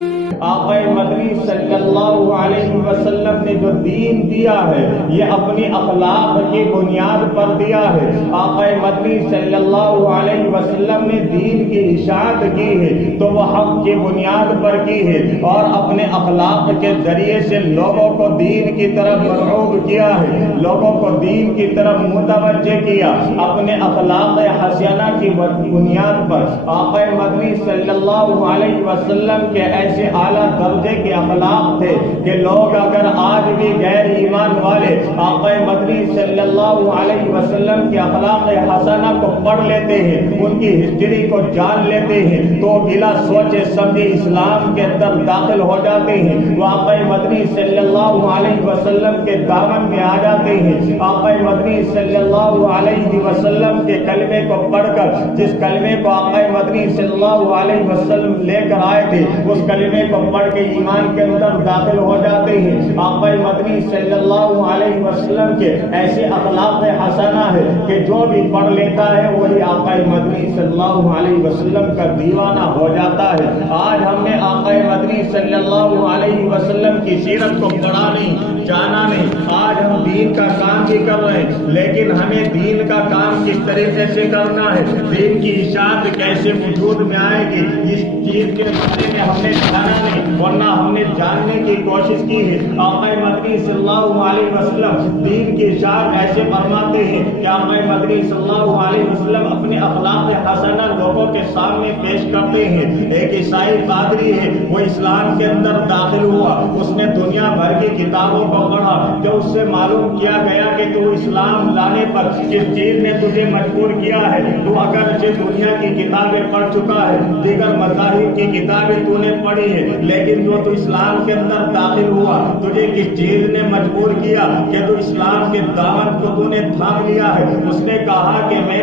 آقا مدنی صلی اللہ علیہ وسلم نے جو دین دیا ہے یہ اپنی اخلاق کی بنیاد پر دیا ہے۔ آقا مدنی صلی اللہ علیہ وسلم نے دین کی اشاعت کی ہے تو وہ حق کی بنیاد پر کی ہے اور اپنے اخلاق کے ذریعے سے لوگوں کو دین کی طرف مرغوب کیا ہے، لوگوں کو دین کی طرف متوجہ کیا۔ اپنے اخلاق حسنہ کی بنیاد پر آقا مدنی صلی اللہ علیہ وسلم کے ایسے اعلیٰ درجے کے اخلاق تھے کہ لوگ اگر آج بھی غیر ایمان والے آقا مدنی صلی اللہ علیہ وسلم کے اخلاق حسنہ کو پڑھ لیتے ہیں، ان کی ہسٹری کو جان لیتے ہیں تو بلا سوچے سمجھے اسلام کے اندر داخل ہو جاتے ہیں، وہ آقا مدنی صلی اللہ علیہ وسلم کے دامن میں آ جاتے ہیں۔ آقا مدنی صلی اللہ علیہ وسلم کے کلمے کو پڑھ کر، جس کلمے کو آقا مدنی صلی اللہ علیہ وسلم لے کر آئے تھے، اس کلمے کو پڑھ کے ایمان کے اندر داخل ہو جاتے ہیں۔ آقا مدنی صلی اللہ علیہ وسلم کے ایسے اخلاق حسنہ ہے کہ جو بھی پڑھ لیتا ہے وہی آقا مدنی صلی اللہ علیہ وسلم کا دیوانہ ہو جاتا ہے۔ آج ہم نے آقا مدنی صلی اللہ علیہ وسلم کی سیرت کو پڑھا نہیں، جانا نہیں، آج ہم دین کا کام بھی کر رہے ہیں، لیکن ہمیں دین کا کام کس طریقے سے کرنا ہے، دین کی اشاعت کیسے وجود میں آئے گی، اس چیز کے بارے میں ہم نے جانا نہیں، ورنہ ہم نے جاننے کی کوشش کی ہے۔ آقا مدنی صلی اللہ علیہ وسلم دین کی اشاعت ایسے فرماتے ہیں کہ آقا مدنی صلی اللہ علیہ وسلم اپنے اخلاق حسنہ لوگوں کے سامنے پیش کرتے ہیں۔ ایک عیسائی پادری ہے، وہ اسلام کے اندر داخل ہوا، اس نے دنیا بھر کی کتابوں کو پڑھا، جب اس سے معلوم کیا گیا کہ تو اسلام لانے پر کس چیز نے تجھے مجبور کیا ہے، تو اگرچہ دنیا کی کتابیں پڑھ چکا ہے، دیگر مذاہب کی کتابیں تو نے پڑھی ہے، لیکن جو تو اسلام کے اندر داخل ہوا تجھے کس چیز نے مجبور کیا کہ تو اسلام کے دامن کو تو نے تھام لیا ہے؟ اس نے کہا کہ میں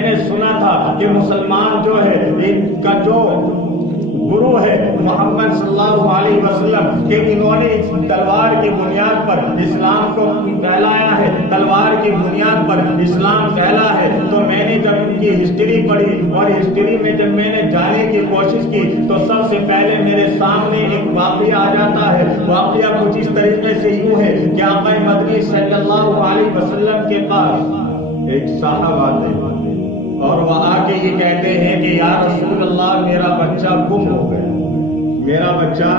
نے سنا تھا کہ مسلمان جو ہے ان کا جو گرو ہے محمد صلی اللہ علیہ وسلم کہ انہوں نے تلوار کی بنیاد پر اسلام کو پھیلایا ہے، تلوار کی بنیاد پر اسلام پھیلا ہے۔ تو میں نے جب ان کی ہسٹری پڑھی اور ہسٹری میں جب میں نے جانے کی کوشش کی تو سب سے پہلے میرے سامنے ایک واقعہ آ جاتا ہے۔ واقعہ کچھ اس طریقے سے یوں ہے کہ آقا مدنی صلی اللہ علیہ وسلم کے پاس ایک صاحب آتے ہیں اور وہ آ کے یہ کہتے ہیں کہ یا رسول اللہ میرا بچہ گم ہو گیا، میرا بچہ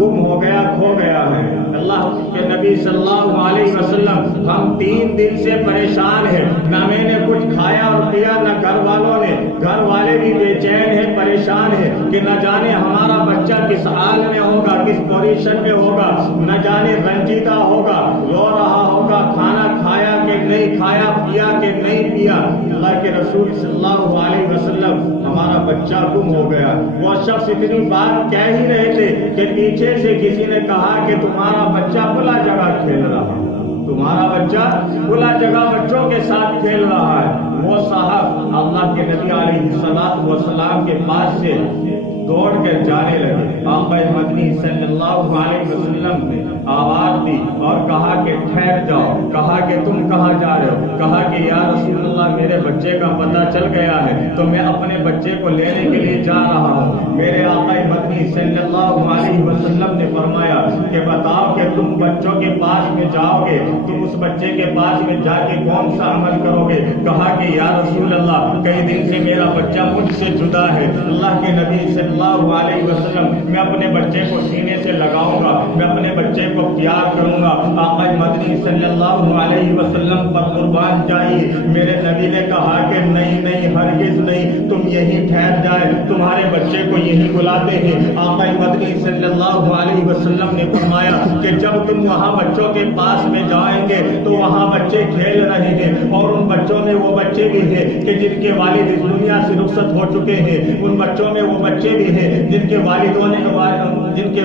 گم ہو گیا، کھو گیا ہے۔ اللہ کے نبی صلی اللہ علیہ وسلم ہم 3 دن سے پریشان ہیں، نہ میں نے کچھ کھایا اور پیا، نہ گھر والے بھی بے چین ہیں، پریشان ہیں کہ نہ جانے ہمارا بچہ کس حال میں ہوگا، کس پوزیشن میں ہوگا، نہ جانے رنجیدہ ہوگا، رو رہا ہوگا، کھانا کھایا کہ نہیں کھایا، پیا کہ نہیں پیا۔ اللہ کے رسول صلی اللہ علیہ وسلم ہمارا بچہ گم ہو گیا۔ وہ شخص اتنی بات کہہ ہی رہے تھے کہ پیچھے سے کسی نے کہا کہ تمہارا بچہ کھلا جگہ کھیل رہا ہے، تمہارا بچہ کھلا جگہ بچوں کے ساتھ کھیل رہا ہے۔ وہ صاحب اللہ کے نبی علیہ الصلوۃ والسلام کے پاس سے دوڑ کر جانے لگے۔ آقا مدنی صلی اللہ علیہ وسلم نے آواز دی اور کہا کہ ٹھہر جاؤ۔ کہا کہ تم کہاں جا رہے ہو؟ کہا کہ یا رسول اللہ میرے بچے کا پتہ چل گیا ہے تو میں اپنے بچے کو لینے کے لیے جا رہا ہوں۔ میرے آقا مدنی صلی اللہ علیہ وسلم نے فرمایا کہ بتاؤ کہ تم بچوں کے پاس میں جاؤ گے، تم اس بچے کے پاس میں جا کے کون سا عمل کرو گے؟ کہا کہ یا رسول اللہ کئی دن سے میرا بچہ مجھ سے جدا ہے، اللہ کے نبی صلی اللہ علیہ وسلم میں اپنے بچے کو سینے سے لگاؤں گا، میں اپنے بچے کو پیار کروں گا۔ آقا مدنی صلی اللہ علیہ وسلم پر قربان جائیے، میرے نبی نے کہا کہ نہیں نہیں ہرگز نہیں، تم یہیں ٹھہر جائے، تمہارے بچے کو یہی بلاتے ہیں۔ آقا مدنی صلی اللہ علیہ وسلم نے فرمایا کہ جب تم وہاں بچوں کے پاس میں جائیں گے تو وہاں بچے کھیل رہے ہیں اور ان بچوں میں وہ بچے بھی ہیں کہ جن کے والد اس دنیا سے رخصت ہو چکے ہیں، ان بچوں میں وہ بچے بھی ہیں جن کے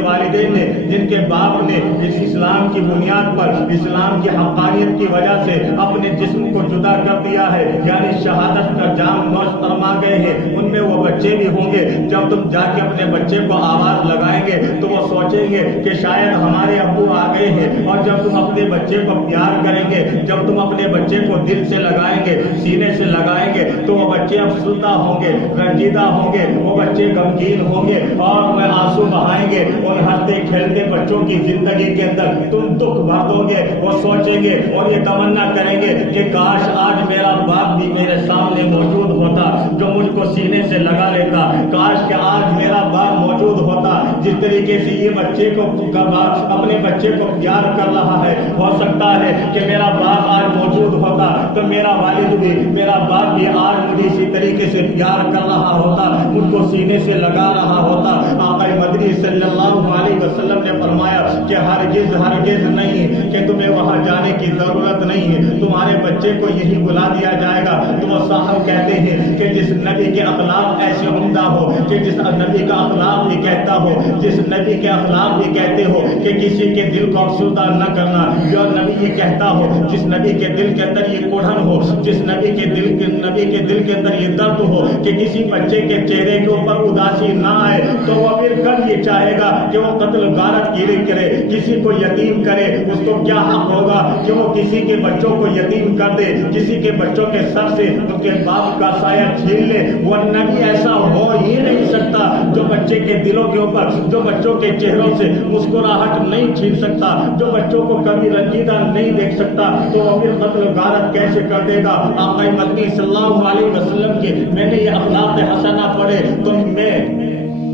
والدین نے، جن کے باپ نے اس اسلام کی بنیاد پر، اسلام کی حقانیت کی وجہ سے اپنے جسم کو جدا کر دیا ہے، یعنی شہادت کا جام نوش فرما گئے ہیں ان میں وہ بچے بھی ہوں گے. جب تم جا کے اپنے بچے کو آواز لگائیں گے تو وہ سوچیں گے کہ شاید ہمارے ابو آ گئے ہیں. اور جب تم اپنے بچے کو پیار کریں گے, جب تم اپنے بچے کو دل سے لگائیں گے, سینے سے لگائیں گے, تو وہ بچے افسردہ ہوں گے, رنجیدہ ہوں گے, وہ بچے غمگین ہوں گے اور وہ آنسو بہائیں گے. ان ہنستے کھیلتے بچوں کی زندگی کے اندر تم دکھ بھر دو گے. وہ سوچیں گے اور یہ تمنا کریں گے کہ کاش آج میرا باپ بھی میرے سامنے موجود ہوتا جو مجھ کو سینے سے لگا لیتا. کاش کہ آج میرا باپ موجود ہوتا. جس طریقے سے یہ بچے کو اپنے بچے کو پیار کر رہا ہے, ہو سکتا ہے کہ میرا باپ آج موجود ہوتا تو میرا والد بھی, میرا باپ بھی آج مجھے اسی طریقے سے پیار کر رہا ہوتا, مجھ کو سینے سے لگا رہا ہوتا. آقا مدنی صلی اللہ علیہ وسلم نے فرمایا کہ ہرگز نہیں کہ تمہیں وہاں جانے کی ضرورت نہیں ہے, تمہارے بچے کو یہی بلا دیا جائے گا. تو وہ صاحب کہتے ہیں کہ جس نبی کے اخلاق ایسے عمدہ ہو, کہ جس نبی کا اخلاق بھی کہتا ہو, جس نبی کے اخلاق بھی کہتے ہو کہ کسی کے دل کو افسردہ نہ کرنا, جو نبی یہ کہتا ہو, جس نبی کے دل کے اندر یہ کوڑھن ہو, جس نبی کے دل کے اندر یہ درد ہو کہ کسی بچے کے چہرے کے اوپر اداسی نہ آئے, تو وہ پھر کل یہ چاہے گا کہ وہ قتل غارت گیری کرے, کسی کو یتیم کرے. اس کو کیا حق ہوگا کہ وہ کسی کے بچوں کو یتیم کر دے, کسی کے بچوں کے سر سے ان کے باپ کا سایہ چھین لے. وہ نبی ایسا ہو ہی نہیں سکتا جو بچے کے دلوں کے اوپر, جو بچوں کے چہروں سے مسکراہٹ نہیں چھین سکتا, جو بچوں کو کبھی رنجیدہ نہیں دیکھ سکتا, تو وہ پھر قتل غارت کیسے کر دے گا. آقا مدنی صلی اللہ علیہ وسلم کے میں نے یہ اخلاق حسنہ پڑھے تو میں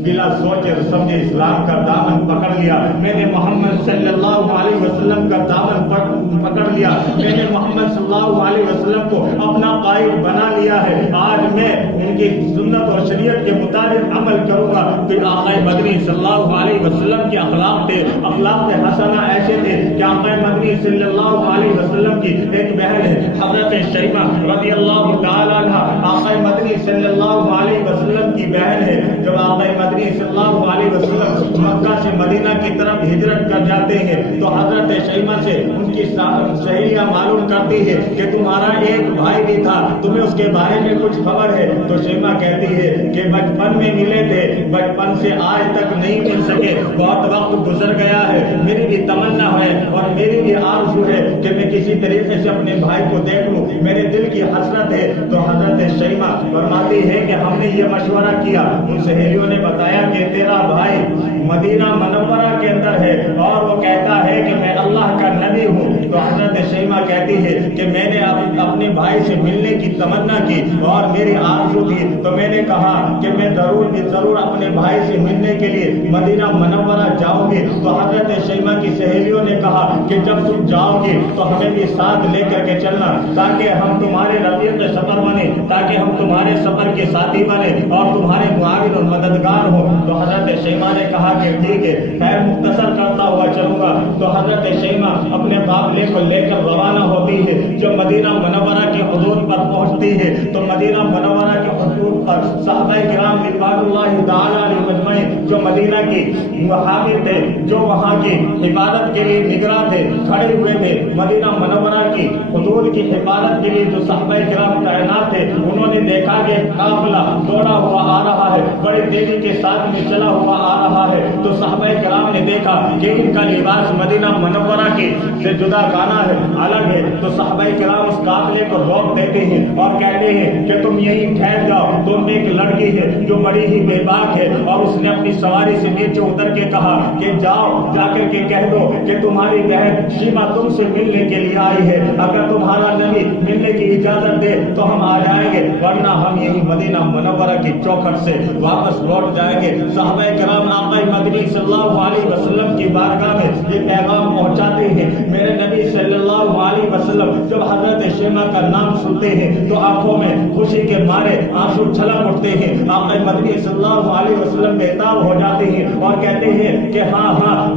بلا سوچے سمجھے اسلام کا دامن پکڑ لیا. میں نے محمد صلی اللہ علیہ وسلم کا دامن پکڑ لیا. میں نے محمد صلی اللہ علیہ وسلم کو اپنا قائد بنا لیا ہے. آج میں ان کی سنت اور شریعت کے مطابق عمل کروں گا. کہ آقا مدنی صلی اللہ علیہ وسلم کے اخلاق تھے, اخلاق حسنہ ایسے تھے کہ آقا مدنی صلی اللہ علیہ وسلم کی ایک بہن ہے حضرت شیمہ رضی اللہ تعالی عنہا, آقا مدنی صلی اللہ علیہ وسلم کی بہن ہے. جب آقا مدنی صلی اللہ علیہ وسلم مکہ سے مدینہ کی طرف ہجرت کر جاتے ہیں تو حضرت شیمہ سے ان کی سہیلیاں معلوم کرتی ہے کہ تمہارا ایک بھائی بھی تھا, تمہیں اس کے بارے میں کچھ خبر ہے؟ تو شیمہ کہتی ہے کہ بچپن میں ملے تھے, بچپن سے آج تک نہیں مل سکے, بہت وقت گزر گیا ہے. میری بھی تمنا ہے اور میری بھی آرزو ہے کہ میں کسی طریقے سے اپنے بھائی کو دیکھ لوں, میرے دل کی حسرت ہے. تو حضرت شیمہ فرماتی ہے کہ ہم نے یہ مشورہ کیا, ان سہیلیوں نے بتایا کہ تیرا بھائی مدینہ منورہ کے اندر ہے اور وہ کہتا ہے کہ میں اللہ کا نبی ہوں. تو حضرت شیمہ کہتی ہے کہ میں نے اپنے بھائی سے ملنے کی تمنا کی اور میری آرزو تھی, تو میں نے کہا کہ میں ضرور اپنے بھائی سے ملنے کے لیے مدینہ منورہ جاؤں گی. تو حضرت شیمہ کی سہیلیوں نے کہا کہ جب تم جاؤ گی تو ہمیں بھی ساتھ لے کر کے چلنا, تاکہ ہم تمہارے رفیق سفر بنے, تاکہ ہم تمہارے سفر کے ساتھی بنے اور تمہارے معاون اور مددگار ہو. تو حضرت شیمہ نے کہا کہ ٹھیک ہے, خیر مختصر کرتا ہوا چلوں گا. تو حضرت شیمہ اپنے قافلے کو لے کر روانہ ہوتی ہے. جب مدینہ منورہ کے حدود پر پہنچتی ہے تو مدینہ منورہ کے حدود پر صحابہ کرام رضوان اللہ تعالی علیہم اجمعین جو مدینہ کی حامل تھے, جو وہاں کی حفاظت کے لیے نگراں تھے, کھڑے ہوئے تھے. مدینہ منورہ کی حدود کی حفاظت کے لیے جو صحابہ کرام تعینات تھے, انہوں نے دیکھا کہ قافلہ دوڑا ہوا آ رہا ہے, بڑے تیزی کے ساتھ میں چلا ہوا آ رہا ہے. تو صحابہ کرام نے دیکھا کہ ان کا لباس مدینہ منورہ کی سے جدا گانا ہے, الگ ہے. تو صحابہ کرام اس قافلے کو روک دیتے ہیں اور کہتے ہیں کہ تم یہیں ٹھہر جاؤ. تم ایک لڑکی ہے جو بڑی ہی بے باک ہے, اور اس نے اپنی سواری سے نیچے اتر کے کہا کہ جاؤ جا کر کے کہہ دو کہ تمہاری بہن شیمہ تم سے ملنے کے لیے آئی ہے. اگر تمہارا نبی ملنے کی اجازت دے تو ہم آ جائیں گے, ورنہ ہم یہی مدینہ منورہ کی چوکھٹ سے واپس لوٹ جائیں گے. صحابہ کرام آقا مدنی صلی اللہ علیہ وسلم کی بارگاہ میں یہ پیغام پہنچاتے ہیں. میرے نبی صلی اللہ علیہ وسلم جب حضرت شیمہ کا نام سنتے ہیں تو آنکھوں میں خوشی کے مارے آنسو چھلک اٹھتے ہیں. آقا مدنی صلی اللہ علیہ وسلم بےتاب ہو جاتے ہیں اور کہتے ہیں کہ ہاں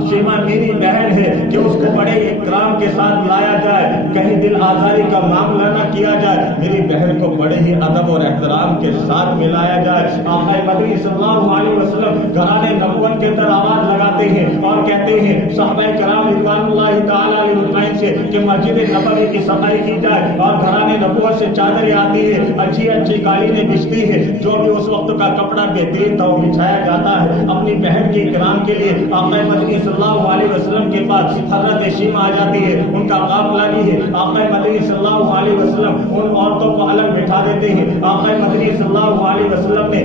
شیمہ میری بہن ہے, کہ اس کو بڑے اکرام کے ساتھ لایا جائے, کہیں دل آزاری کا معاملہ نہ کیا جائے, میری بہن کو بڑے ہی ادب اور احترام کے ساتھ ملایا جائے. آقا مدنی صلی اللہ علیہ وسلم گھرانے نبوت کے اندر آواز لگاتے ہیں اور کہتے ہیں صحابہ کرام رضوان اللہ تعالی علیہ ہے کہ مسجد نبوی کی صفائی کی جائے اور گھرانے نبوت سے چادریں آتی ہے، اچھی اچھی قالینیں بچتی ہے، جو بھی اس وقت کا کپڑا بہترین تھا وہ بچھایا جاتا ہے اپنی بہن کے اکرام کے لیے۔ آقا مدنی صلی اللہ علیہ وسلم کے پاس حضرت شیمہ آ جاتی ہے، ان کا قافلہ بھی ہے، آقا مدنی صلی اللہ علیہ وسلم ان عورتوں کو الگ بٹھا دیتے ہیں۔ آقا مدنی صلی اللہ علیہ وسلم نے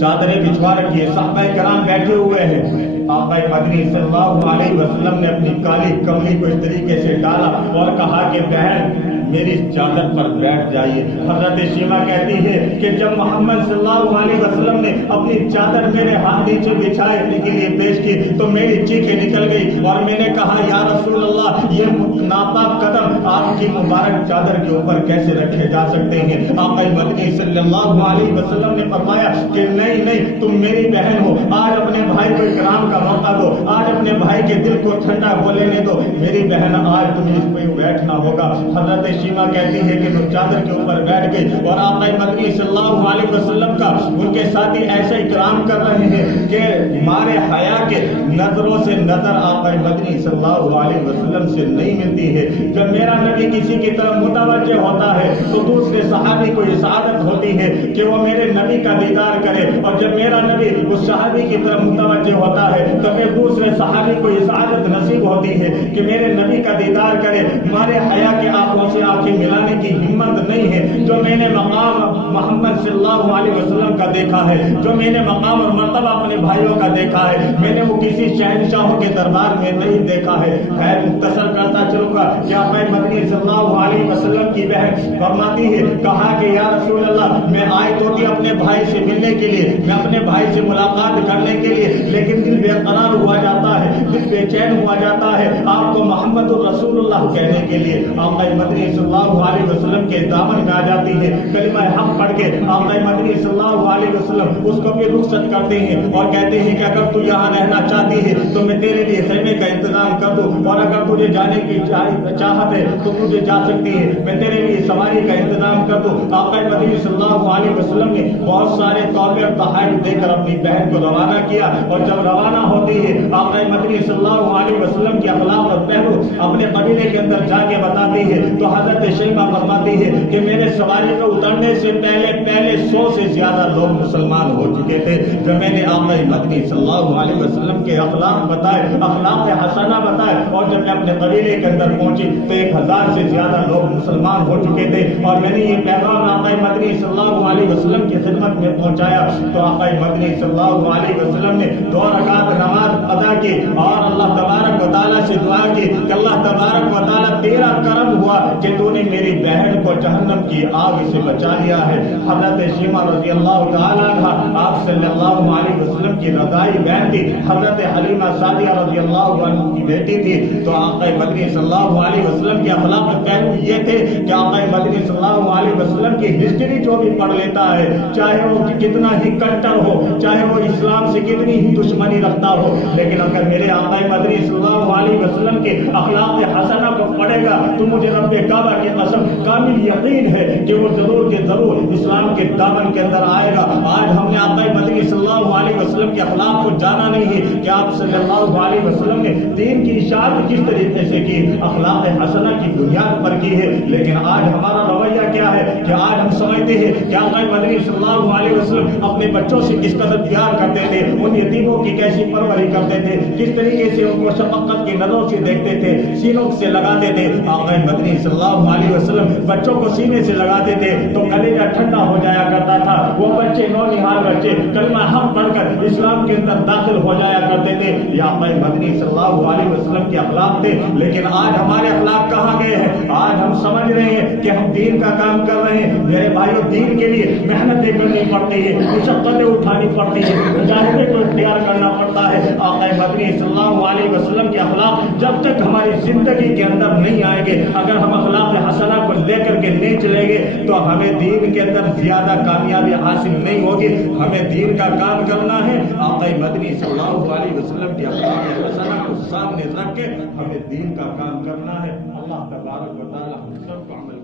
چادریں بچھوا رکھی ہے، صحابہ کرام بیٹھے ہوئے ہیں۔ آقا مدنی صلی اللہ علیہ وسلم نے اپنی کالی کملی کو اس طریقے سے ڈالا اور کہا کہ بہن میری چادر پر بیٹھ جائیے۔ حضرت شیمہ کہتی ہے کہ جب محمد صلی اللہ علیہ وسلم نے اپنی چادر میرے ہاتھ نیچے بچھانے کے لیے پیش کی تو میری چیخیں نکل گئی اور میں نے کہا یا رسول اللہ یہ ناپاک قدم آپ کی مبارک چادر کے اوپر کیسے رکھے جا سکتے ہیں؟ آقا مدنی صلی اللہ علیہ وسلم نے فرمایا کہ نہیں تم میری بہن ہو، آج اپنے بھائی کو اکرام کا موقع دو، آج اپنے بھائی کے دل کو ٹھنڈا ہو لینے دو، میری بہن آج تمہیں اس پہ بیٹھنا ہوگا۔ حضرت شیمہ کہتی ہے کہ وہ چادر کے اوپر بیٹھ گئی اور آقا مدنی صلی اللہ علیہ وسلم کا ان کے ساتھی ایسے اکرام کر رہے ہیں کہ مارے حیا کے نظروں سے نظر آقا مدنی صلی اللہ علیہ وسلم سے نہیں ملتی ہے۔ جب میرا نبی کسی کی طرف متوجہ ہوتا ہے تو دوسرے صحابی کو یہ سعادت ہوتی ہے کہ وہ میرے نبی کا دیدار کرے، اور جب میرا نبی اس صحابی کی طرف متوجہ ہوتا ہے تو پھر دوسرے صحابی کو یہ سعادت نصیب ہوتی ہے کہ میرے نبی کا دیدار کرے۔ مارے حیا کے آنکھوں سے آنکھیں ملانے کی ہمت نہیں ہے۔ جو میں نے مقام محمد صلی اللہ علیہ وسلم کا دیکھا ہے، جو میں نے مقام اور مرتبہ اپنے بھائیوں کا دیکھا ہے، میں نے وہ کسی شہنشاہوں کے دربار میں نہیں دیکھا ہے۔ خیر مختصر کرتا چلوں گا کہ آقا مدنی صلی اللہ علیہ وسلم کی بہن فرماتی ہے کہا کہ یا رسول اللہ میں آئی تو تھی اپنے بھائی سے ملنے کے لیے، میں اپنے بھائی سے ملاقات کرنے کے لیے، لیکن دل بے قرار ہوا جاتا ہے، دل بے چین ہوا جاتا ہے آپ کو محمد الرسول اللہ کہنے کے لیے۔ آقا مدنی صلی اللہ علیہ وسلم کے دامن میں آ جاتی ہے، کلمہ حق پڑھ کے آقا مدنی صلی اللہ علیہ وسلم اس کو بھی رخصت کرتے ہیں اور کہتے ہیں کہ اگر تو یہاں رہنا چاہتی ہے تو میں تیرے لیے خیمے کا انتظام کر دوں، اور اگر تجھے جانے کی چاہت ہے تو مجھے جا سکتی ہے، میں تیرے لیے سواری کا انتظام کر دوں۔ آقا مدنی صلی اللہ علیہ وسلم نے بہت سارے تحفے اور تحائف دے کر اپنی بہن کو روانہ کیا، اور جب روانہ ہوتی ہے آقا مدنی صلی اللہ علیہ وسلم کے اخلاق اور پہلو اپنے قبیلے کے اندر جا کے بتاتی ہے تو حضرت شیمہ فرماتی ہے کہ میرے سواری پہ اترنے سے پہلے 100 سے زیادہ لوگ مسلمان ہو چکے تھے۔ جب میں نے آقا مدنی صلی اللہ علیہ وسلم کے اخلاق بتائے، اخلاق حسنہ بتائے، اور جب میں اپنے قبیلے کے اندر پہنچی تو 1000 سے زیادہ لوگ مسلمان ہو چکے تھے، اور میں نے یہ پیغام آقا مدنی صلی اللہ علیہ وسلم کی خدمت میں پہنچایا تو آقا مدنی صلی اللہ علیہ وسلم نے 2 رکعت نماز ادا کی اور اللہ تبارک و تعالیٰ سے دعا کی کہ اللہ تبارک و تعالیٰ تیرا کرم ہوا کہ تو نے میری بہن کو جہنم کی آگ سے بچا لیا ہے۔ حضرت شیمہ رضی اللہ تعالیٰ عنہ آپ صلی اللہ علیہ وسلم کی رضائی بہن تھی، حضرت حلیمہ سعدیہ رضی اللہ عنہ کی بیٹی تھی۔ تو آقا مدنی صلی اللہ علیہ وسلم کے اخلاق پہلو یہ تھے کہ آقا مدنی صلی اللہ علیہ وسلم کی ہسٹری جو بھی پڑھ لیتا ہے، چاہے وہ کتنا ہی کٹر ہو، چاہے وہ اسلام سے کتنی ہی دشمنی رکھتا ہو، لیکن اگر میرے آقا مدنی صلی اللہ علیہ وسلم کے اخلاق حسنہ کو پڑھے گا تو مجھے رب کعبہ کی قسم کامل یقین ہے کہ وہ ضرور کے ضرور اسلام کے دامن کے اندر آئے گا۔ آج ہم نے آقا مدنی صلی اللہ علیہ وسلم کے اخلاق کو جانا نہیں ہے کہ آپ صلی اللہ علیہ وسلم نے دین کی اشاعت کس طریقے سے کی، اخلاق حسنہ کی بنیاد پر کی ہے، لیکن آج ہمارا رویہ کیا ہے کہ آج ہم سمجھتے ہیں کہ آقا مدنی صلی اللہ علیہ وسلم اپنے بچوں سے کس قدر پیار کرتے تھے، ان یتیموں کی کیسی پروری کرتے تھے، کس طریقے سے ان کو شفقت کی نظروں سے دیکھتے تھے، سینوں سے لگاتے تھے۔ آقا مدنی صلی اللہ علیہ وسلم بچوں کو سینے سے لگاتے تھے تو کلیجہ ٹھنڈا ہو جایا کرتا تھا، وہ بچے نونہال بچے کلمہ حق پڑھ کر اسلام کے اندر داخل ہو جایا کرتے تھے۔ یہ آقا مدنی صلی اللہ علیہ وسلم کے اخلاق تھے، لیکن آج ہمارے اخلاق کہاں گئے ہیں؟ آج ہم سمجھ رہے ہیں کہ ہم دین کا کام کر رہے ہیں، میرے بھائیوں دین کے لیے محنتیں کرنی پڑتی ہے، مشقتیں اٹھانی پڑتی ہے، مجاہدے کو اختیار کرنا پڑتا ہے۔ آقا مدنی صلی اللہ علیہ وسلم کے اخلاق جب تک ہماری زندگی کے اندر نہیں آئیں گے، اگر ہم اخلاق حسنہ کو لے کر کے نہیں چلیں گے تو ہمیں دین کے اندر زیادہ کامیابی حاصل نہیں ہوگی۔ ہمیں دین کا کام کرنا ہے، آقا مدنی صلی اللہ علیہ وسلم کے اخلاق حسنہ کو سامنے رکھ کے ہمیں دین کا کام کرنا ہے۔ اللہ تبارک و تعالی ہم سب کو عمل